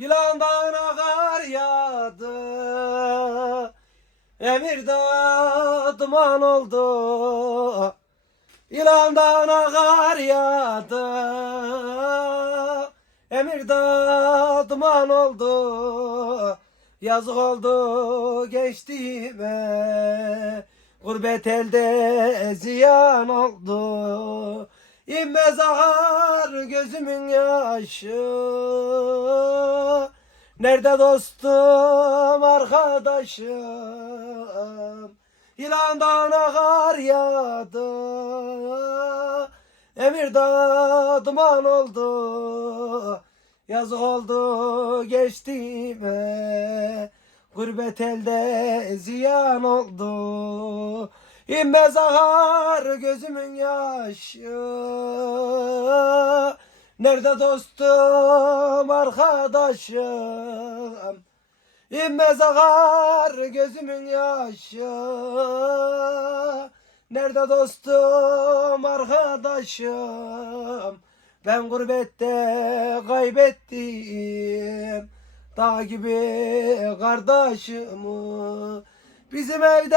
Yılandan akar yağdı Emirde duman oldu. Yılandan akar yağdı Emirde duman oldu. Yazık oldu geçtiğime Gurbet elde ziyan oldu. İnmez akar gözümün yaşı Nerede dostum arkadaşım? Yılandan akar yağdı. Emirde duman oldu. Yazık oldu geçtiğime. Gurbet elde ziyan oldu. İnmez akar gözümün yaşı Nerede dostum arkadaşım? İnmez akar gözümün yaşı. Nerede dostum arkadaşım? Ben gurbette kaybettim. Dağ gibi kardeşimi. Bizim evde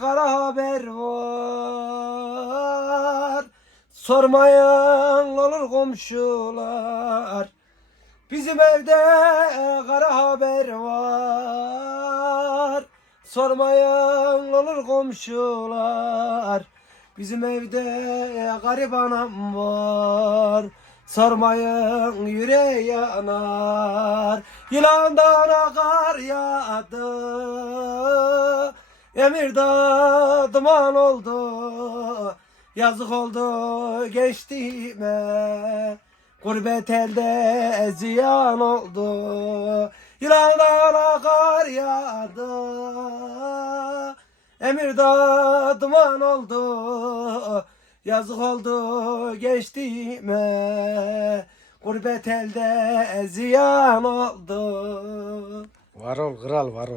kara haber var. Sormayan olur komşular. Bizim evde kara haber var. Sormayan olur komşular. Bizim evde garip anam var. Sormayın yüreği yanar. Yılandan akar yağdı. Emirde duman oldu Yazık oldu geçtiğime. Gurbet elde ziyan oldu. Yılandan akar yağdı. Emirde duman oldu. Yazık oldu geçtiğime. Gurbet elde ziyan oldu. Var ol kral var ol.